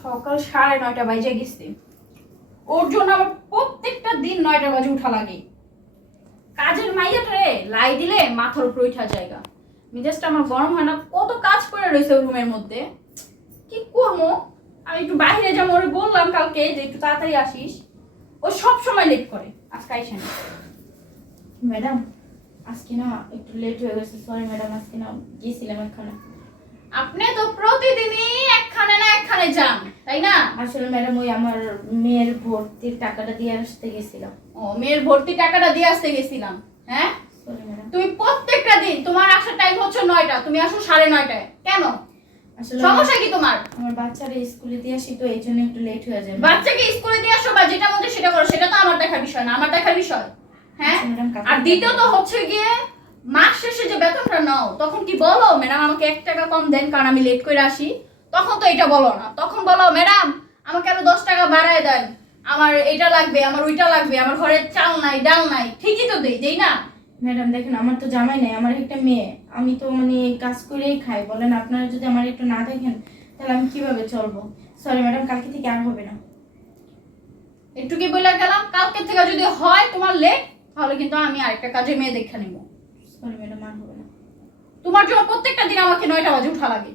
সকাল সাড়ে নয়টা বাজে গেছে। ওর জন্য আমার প্রত্যেকটা দিন নয়টা বাজে উঠা লাগে। কাজের মাইয়াটা রে লাই দিলে মাথার উপর উঠা জায়গা মেজাজটা আমার গরম হয় না, কত কাজ করে রয়েছে রুমের মধ্যে। কি করব? আমি একটু বাইরে যাব, ওরে বললাম কালকে যে একটু তাড়াতাড়ি আসিস। ও সব সময় লেট করে, আজকে আইসা না। ম্যাডাম, আজকে না একটু লেট হয়ে গেছে সরি ম্যাডাম, আজকে না গিয়েছিলাম একখানে। আপনি তো প্রতিদিনই একখানে না একখানে যান তাই না? আসলে ম্যাডাম ওই আমার মেয়ের ভর্তির টাকাটা দিয়ে আসতে গেছিলাম। ও মেয়ের ভর্তি টাকাটা দিয়ে আসতে গেছিলাম হ্যাঁ? তুমি প্রত্যেকটা দিন তোমার আসার টাইম হচ্ছে নয়টা তুমি আসো সাড়ে নয়টায়। কেন? সমস্যা কি তোমার? আমার বাচ্চারা স্কুলে দিয়ে আসি তো এই জন্য একটু লেট হয়ে যায়। বাচ্চাকে স্কুলে দিয়ে আসো বা যেটা মধ্যে সেটা করো সেটা তো আমার দেখার বিষয় না আমার দেখার বিষয় হ্যাঁ? আচ্ছা, আর দ্বিতীয়ত হচ্ছে গিয়ে মাস শেষে যে বেতনটা নাও তখন কি বলো? ম্যাডাম আমাকে এক টাকা কম দেন কারণ আমি লেট করে আসি। তখন তো এটা বলো না। তখন বলো ম্যাডাম আমাকে আরও দশ টাকা বাড়ায় দেন। আমার এটা লাগবে আমার ওইটা লাগবে আমার ঘরে চাল নাই ডাল নাই। ঠিকই তো দেই দেই না? ম্যাডাম দেখেন আমার তো জামাই নাই আমার একটা মেয়ে। আমি তো মানে কাজ করেই খাই। বলেন আপনারা যদি আমার একটু না দেখেন তাহলে আমি কীভাবে চলবো? সরি ম্যাডাম কালকে থেকে আর হবে না। একটু কি বলে গেলাম? কালকে থেকে যদি হয় তোমার লেট তাহলে কিন্তু আমি আরেকটা কাজে মেয়ে দেখে নিবো। সরি ম্যাডাম আর হবে না। তোমার জন্য প্রত্যেকটা দিন আমাকে নয়টা বাজে উঠা লাগে।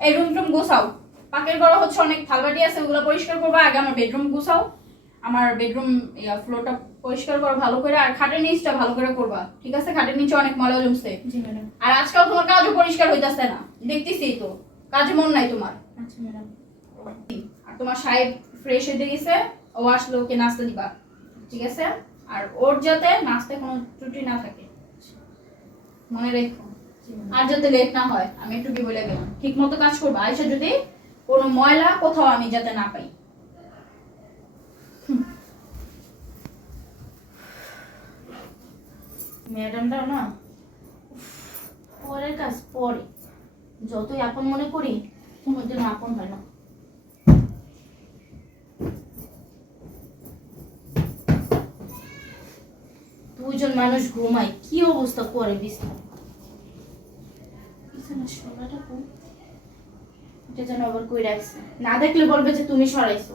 এই রুম টুম গোছাও। পাকের ঘরে হচ্ছে অনেক থালবাটি আছে ওগুলো পরিষ্কার করবা আগে আমার বেডরুম গোছাও। আমার বেডরুম ফ্লোরটা পরিষ্কার করো ভালো করে আর খাটের নিচটা ভালো করে করবা। ঠিক আছে? খাটের নিচে অনেক ময়লা জমছে। আর আজকাল তোমার কাজও পরিষ্কার হইতাছে না। দেখতেছি তো কাজে মন নাই তোমার। আচ্ছা আর তোমার সাহেব ফ্রেশ হয়ে গেছে ও আসলে ওকে নাস্তা দিবা। ঠিক আছে? আর ওর যাতে নাস্তায় কোনো ত্রুটি না থাকে। মনে রেখো। আর যাতে লেট না হয়, আমি একটু বলে গেলাম ঠিক মতো কাজ করব। আয়সা যদি কোনো ময়লা কোথাও আমি যাতে না পাই। না পরের কাজ পরে। যতই আপন মনে করি জন্য আপন হয় না। দুজন মানুষ ঘুমায়, কি অবস্থা করে বিছানা বিছানার শোলাটা কোন? এটা যেন আবার কই রাখছে। না দেখলে বলবে যে তুমি সরাইছো।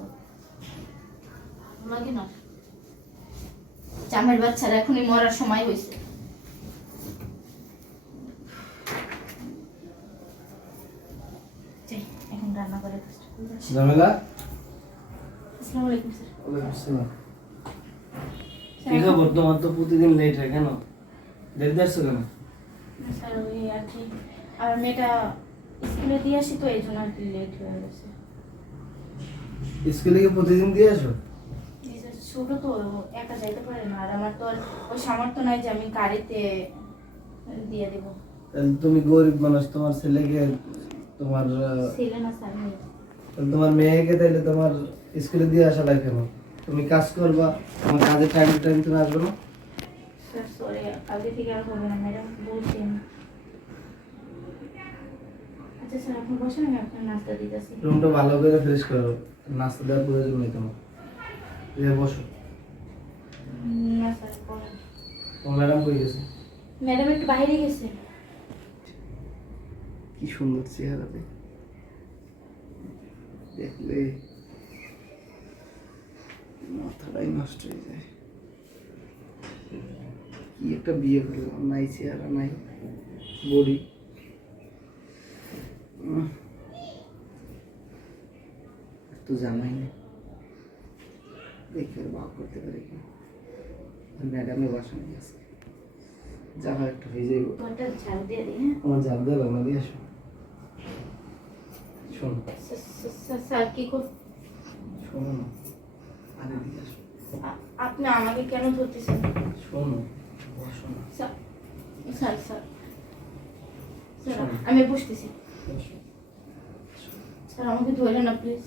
লাগে না। জামের বাচ্চারা এখনই মরার সময় হয়েছে। এখন রান্না করে কাজটা করে আসি। ঝামেলা? আসসালামু আলাইকুম স্যার। ওয়ালাইকুম আসসালাম। কি খবর তোমার তো প্রতিদিন লেট হয় কেন? দেরি আসছো কেন? স্যার ওই আর কি আর মেয়েটা স্কুলে দিয়ে আসি তো এই জন্য আর কি লেট হয়ে গেছে। স্কুলে কি প্রতিদিন দিয়ে আসো? ছোট তো একা যাইতে পারে না। আর আমার তো আর ওই সামর্থ্য নাই যে আমি গাড়িতে দিয়ে দেবো। তুমি গরিব মানুষ তোমার ছেলেকে তোমার ছেলে না স্যার তোমার মেয়েকে তাহলে তোমার স্কুলে দিয়ে আসা লাগে কেন তুমি কাজ করবা তোমার কাজের টাইম টাইম তুমি আসবে না। স্যার সরি কালকে থেকে আর হবে না ম্যাডাম বলছেন আচ্ছা স্যার আপনি বসেন আমি আপনার নাস্তা দিতেছি? রুমটা ভালো করে ফ্রেশ করো নাস্তা দেওয়ার প্রয়োজন নেই তোমার। তুমি বসো। না স্যার বলেন তোমার ম্যাডাম কই গেছে? ম্যাডাম একটু বাইরে গেছে। কি সুন্দর চেহারা দেখলে মাথাটাই নষ্ট হয়ে যায়। কি একটা বিয়ে করলাম নাই চেহারা নাই বডি। তো জানাই না দেখি আর বাপ করতে পারি কি ম্যাডামের বাসা নিয়ে আসে যা হয় একটু হয়ে যাইব ঘরটা ঝাড় দিয়ে দিই হ্যাঁ আমার জাল দিয়ে বাংলা দিয়ে আসো শোনো স্যার, স্যার, স্যার, স্যার কি কর শোনো না আরে দিয়ে আসো আ- আপনি আমাকে কেন ধরতেছেন শোনো বসো না স্যার স্যার স্যার স্যার শোনো। আমি বসতেছি বসো। স্যার আমাকে ধরে না প্লিজ।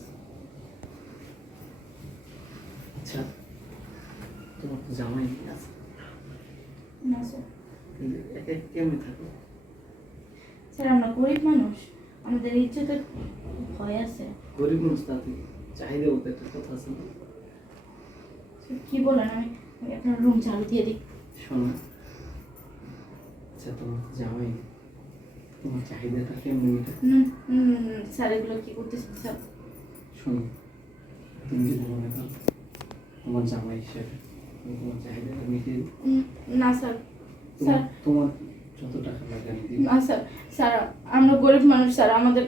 আচ্ছা তোমার তো জামাই আছে না স্যার। কিন্তু থাকো? স্যার আমরা গরিব মানুষ। আমাদের ইজ্জতের ভয় আছে। গরিব মানুষ তাতে চাহিদা বলতে একটা কথা আছে কি বলেন? আমি আমি আপনার রুম ঝাড়ু দিয়ে দিই। শোনো আচ্ছা তোমার জামাই তোমার চাহিদাটা কেমনি স্যার এগুলো কি করতেছেন স্যার? শোনো তুমি যদি মনে করো তোমার জামাই হিসেবে তোমার চাহিদাটা মিটিয়ে না স্যার। স্যার। তোমার যত টাকা লাগে আমি না স্যার। স্যার আমরা গরিব মানুষ স্যার। আমাদের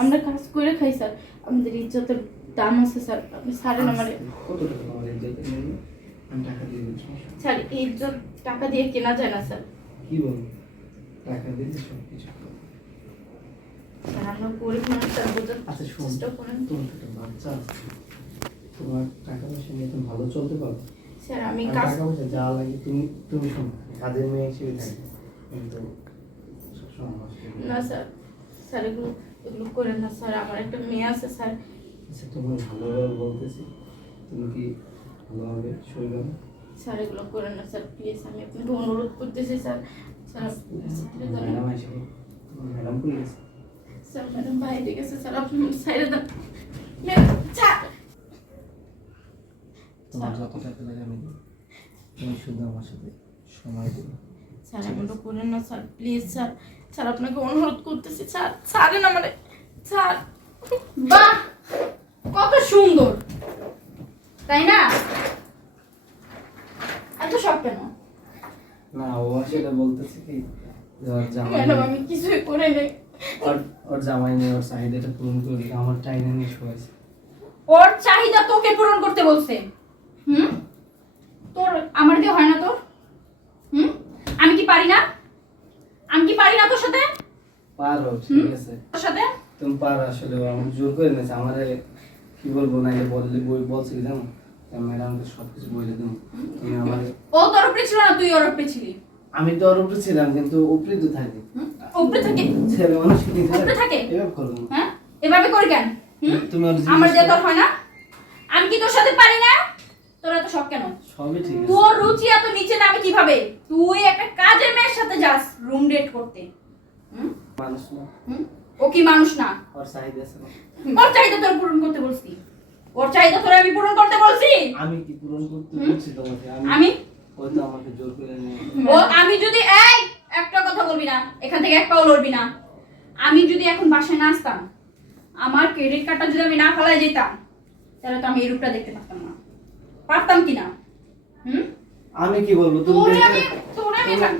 আমরা কাজ করে খাই স্যার। আমাদের ইজ্জতের দাম আছে স্যার। আপনি স্যারের আমার। কত টাকা আমার ইজ্জতে নেবে আমি টাকা দিয়ে দিচ্ছি। স্যার এই ইজ্জত টাকা দিয়ে কেনা যায় না স্যার। কি বলব? টাকা দিলে সব কিছু বোঝার আচ্ছা শোন তোমার একটা বাচ্চা আছে তোমার টাকা পয়সা নিয়ে তুমি ভালো চলতে পারো। স্যার আমি কাজ পয়সা যা লাগে তুমি তুমি শোনো কাজের মেয়ে হিসেবে থাকবে কিন্তু না স্যার স্যার এগুলো এগুলো করেন না স্যার আমার একটা মেয়ে আছে স্যার। আচ্ছা তোমার ভালোভাবে বলতেছি তুমি কি ভালোভাবে না? স্যার এগুলো করেন না স্যার প্লিজ আমি আপনাকে অনুরোধ করতেছি স্যার। স্যার। ম্যাডাম তোমার ম্যাডাম কই গেছে স্যার ম্যাডাম বাইরে গেছে স্যার আপনি সাইডে দেন ম্যাডাম, স্যার তোমার যত টাকা লাগে আমি তুমি শুধু আমার সাথে সময় দিবে স্যার এগুলো করেন না স্যার। Please sir. স্যার আপনাকে অনুরোধ করতেছি স্যার। ছাড়েন আমারে। স্যার। বাহ! কত সুন্দর। তাই না? এত শখ কেন? না ও আসলে বলতেছে কি। আমি কিছুই করে নেই। ওর ওর জামাই নেই ওর চাহিদাটা পূরণ করে আমার টাইনে নিয়ে শোয়াইছে। ওর চাহিদা তোকে পূরণ করতে বলছে। হুম? তোর আমার দিয়ে হয় না তোর? হুম? আমি কি পারি না? আমি কি পারি না তোর সাথে? পারো ঠিক আছে। তোর সাথে? তুমি পারো আসলে জোর করে নিয়েছে আমার কি বলব না বললে বলছে কি জানো? ম্যাডামকে সব কিছু বলে দেবো। উপরে ছিল না তুই ওর উপরে ছিলি? আমি তো ওর উপরে ছিলাম কিন্তু উপরে তো থাকি। উপরে থাকে? ছেলে মানুষ কি উপরে থাকে? এভাবে করব। হ্যাঁ? এভাবে করি কেন? তুমি ওর আমার করো। তোর হয় না? আমি কি তোর সাথে পারি না? তোর এত শখ কেন? সবই ঠিক আছে। তোর রুচি এত নিচে নামে কীভাবে? তুই একটা কাজের মেয়ের সাথে যাস রুম ডেট করতে? মানুষ না? ও কি মানুষ না? ওর চাহিদা আছে ওর চাহিদা তোর পূরণ করতে বলছি। ওর চাহিদা তোর আমি পূরণ করতে বলছি? আমি কি পূরণ করতে? বলছি তোমাকে? আমি আমি তো আমাকে জোর করে নিয়ে ও আমি যদি এই একটা কথা বলবি না এখান থেকে এক পাও লড়বি না। আমি যদি এখন বাসায় না আসতাম আমার ক্রেডিট কার্ডটা যদি আমি না ফেলায় যেতাম তাহলে তো আমি এই রূপটা দেখতে পারতাম না। পারতাম কি না? হুম? আমি কি বলব? তুমি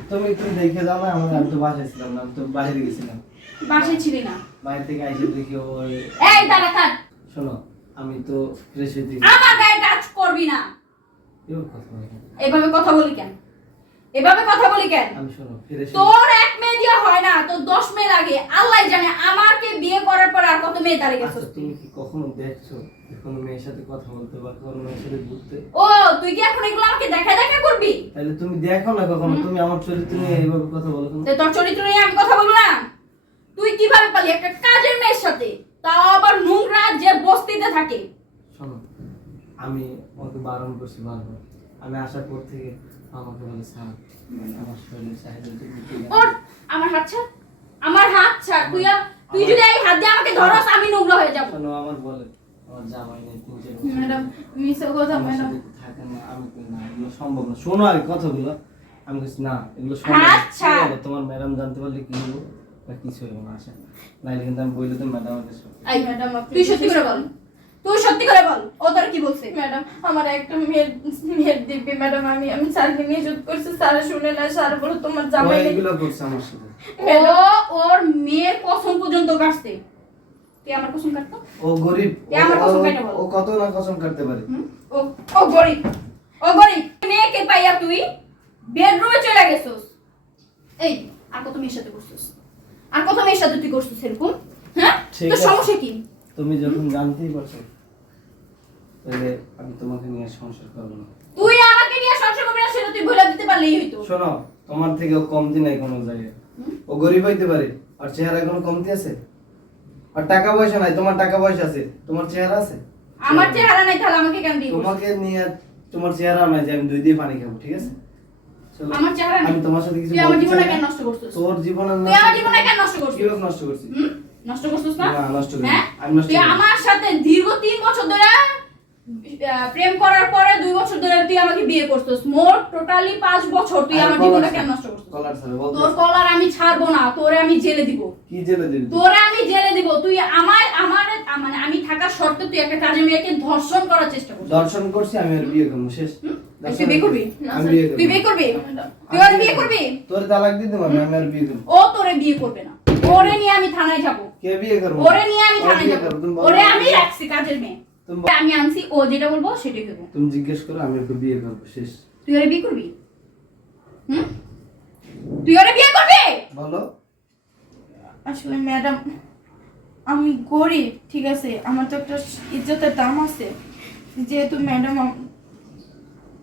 তুমি- তুমি দেখে যাও না আমার আমি তো বাসায় ছিলাম না তো বাইরে গেছিলাম। বাসায় ছিলি না। বাইরে থেকে আইসে দেখি ও এই দাঁড়া থাক। শোনো আমি তো ফ্রেশ হইতে আমার গায়ে টাচ করবি না। এভাবে কথা বলি কেন? এভাবে কথা বলি কেন? তোর এক মেয়ে দিয়ে হয় না তোর দশ মেয়ে লাগে আল্লাহ জানে আমাকে বিয়ে করার পর আর কত মেয়ে দাঁড়িয়ে গেছে। আচ্ছা তুমি কি কখনো দেখছ কোনো মেয়ের সাথে কথা বলতে বা কোনো মেয়ের সাথে ঘুরতে? ও তুই কি এখন এগুলো আমাকে দেখা দেখা করবি? তাহলে তুমি দেখো না কখনো তুমি আমার চরিত্র নিয়ে এইভাবে কথা বলো কেন? তোর চরিত্র নিয়ে আমি কথা বলব না? তুই কীভাবে পালি? একটা কাজের মেয়ের সাথে। তাও আবার নোংরা যে বস্তিতে থাকে। শোনো আমি ওকে বারণ করছি বারবার। আমি আসার পর থেকে আমাকে বলে স্যার আমার শরীরের চাহিদা একটু মিটিয়ে দেন।" ওর আমার হাত ছাড় আমার হাত ছাড়। তুই তুই যদি এই হাত দিয়ে আমাকে ধরস আমি নোংরা হয়ে যাব। শোনো আমার বলে আমার জামাই নেই তিন চার বছর। ম্যাডাম মিসে কথা ম্যাডাম। থাকে না আমি না এগুলো সম্ভব না। শোনো আগে কথাগুলো। আমি বলছি না এগুলো সম্ভব না। আচ্ছা। তোমার ম্যাডাম জানতে পারলে কি হব কিছু হইব না আসা নাইলে কিন্তু আমি বললে তো ম্যাডাম আমাকে তুই সত্যি করে বল। তুই সত্যি করে বল। ও তোর কি বলছে? ম্যাডাম আমার একটা মেয়ের মেয়ের দিব্যি ম্যাডাম আমি আমি স্যারকে নিষেধ করছি স্যার শুনে না স্যার বলো তোমার জামাই এগুলো করছে আমার সাথে। ও ওর মেয়ের কসম পর্যন্ত কাটছে। তুই আমার কসম কাটতো ও গরিব। এ আমার কসম বল। ও কত না কসম কাটতে পারে? ও ও গরিব। ও গরিব। মেয়েকে পাইয়া তুই বেডরুমে চলে গেছিস। এই আর কত মেয়ের সাথে করছিস? আর কত মেয়ের সাথে তুই করছিস এরকম? হ্যাঁ? তোর সমস্যা কি? তুমি যখন জানতেই পারছ। তাহলে আমি তোমাকে নিয়ে সংসার করব না। তুই আমাকে নিয়ে সংসার করবি না সেটা তুই বলে দিতে পারলেই হইতো। শোনো তোমার থেকে ও কমতি নাই কোনো জায়গায়। ও গরিব হইতে পারে আর চেহারা কোনো কমতি আছে? আর টাকা পয়সা নাই তোমার টাকা পয়সা আছে তোমার চেহারা আছে? আমার চেহারা নাই তাহলে আমাকে কেন দিই তোমাকে নিয়ে তোমার চেহারা নাই যে আমি দুই দিয়ে পানি খাব ঠিক আছে? আমার চেহারা নেই। আমি তোমার সাথে কিছু তুই আমার জীবনটা কেন নষ্ট করছিস? তোর জীবন তুই আমার জীবনটা কেন নষ্ট করছিস? কীভাবে নষ্ট করছি হুম? নষ্ট করছিস না? না, নষ্ট করিনি। হ্যাঁ? আমি নষ্ট তুই আমার সাথে দীর্ঘ তিন বছর ধরে প্রেম করার পরে দুই বছর ধরে তুই আমাকে বিয়ে করছিস। মোট টোটালি পাঁচ বছর তুই আমার জীবনটা কেন নষ্ট করছিস। তোর কলার আমি ছাড়বো না তোরে আমি জেলে দিব। কি জেলে দিবি? তোরে আমি জেলে দিব। তুই আমার একটা শর্তে তুই একটা কাজে মেয়েকে ধর্ষণ করার চেষ্টা করছিস। দর্শন করছি আমি আর বিয়ে করব শেষ? তুই বিয়ে করবি? আমি বিয়ে তুই বিয়ে করবি? তুই ওরে বিয়ে করবি? তোর তালাক দিতে পারবে আমি আর বিয়ে করব। ও তোরে বিয়ে করবে না। ওরে নিয়ে আমি থানায় যাব। কে বিয়ে করব? ওরে নিয়ে আমি থানায় যাব। ওরে আমি রাখছি কাজের মেয়ে। তুমি আমি আনছি ও যেটা বলব সেটাই করব। তুমি জিজ্ঞেস করো আমি ওকে বিয়ে করব শেষ। তুই ওরে বিয়ে করবি? হুম? তুই ওরে বিয়ে করবি? বলো। আসলে ম্যাডাম আমি গরিব ঠিক আছে? আমার তো একটা ইজ্জতের দাম আছে। যেহেতু ম্যাডাম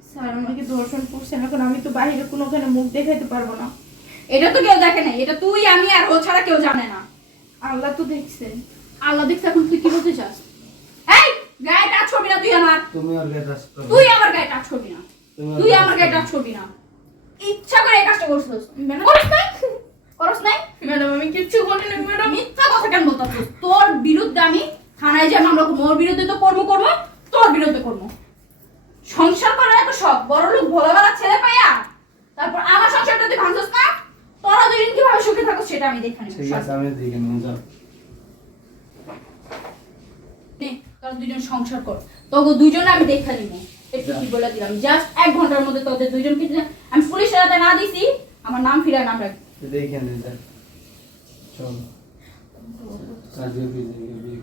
স্যার আমাকে ধর্ষণ করছেন এখন আমি তো বাইরে কোনোখানে মুখ দেখাইতে পারব না। এটা তো কেউ দেখে নাই এটা তুই আমি আর ও ছাড়া কেউ জানে না। আল্লাহ তো দেখছেন। আল্লাহ দেখছে এখন তুই কি বলতে চাস? গায়ে টাচ করবি না তুই আমার। তুমি ওর গায়ে টাচ তুই আমার গায়ে টাচ করবি না। তুই আমার গায়ে টাচ করবি না। ইচ্ছা করে এই কাজটা করছিস। ম্যাডাম। করস নাই? করস নাই? ম্যাডাম আমি কিচ্ছু বলিনি ম্যাডাম। মিথ্যা কথা কেন বলতাছিস? তোর বিরুদ্ধে আমি থানায় যে মামলা করব ওর বিরুদ্ধে তো কর্ম করব তোর বিরুদ্ধে করব সংসার করার এত সব বড় লোক ভোলাবেলা ছেলে পাইয়া। তারপর আমার সংসারটা তুই ভাঙছিস না? তোরা দুদিন কীভাবে সুখে থাকো সেটা আমি দেখে ঠিক আছে আমি দেখে নিয়ে যাও নে, তোরা দুজন সংসার কর। তোকে দুজন আমি দেখা নিব। একটু কি বলে দিলাম? জাস্ট এক ঘণ্টার মধ্যে তোদের দুজনকে কি আমি পুলিশ হাতে না দিছি আমার নাম ফিরা নাম রাখ দেখে স্যার চল। কাজে বিয়ে